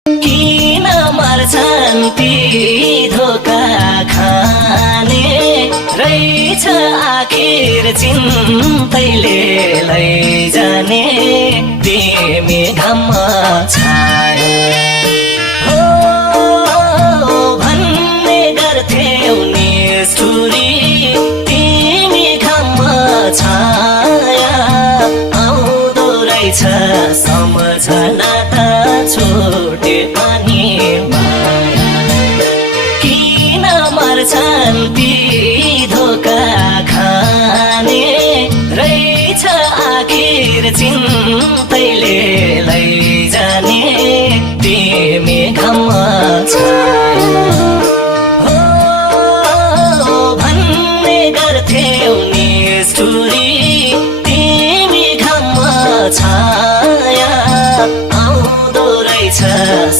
किन मर्छन् ती धोका खाने रहेछ आखिर चिन्तैले लैजाने तिमी घाममा छायो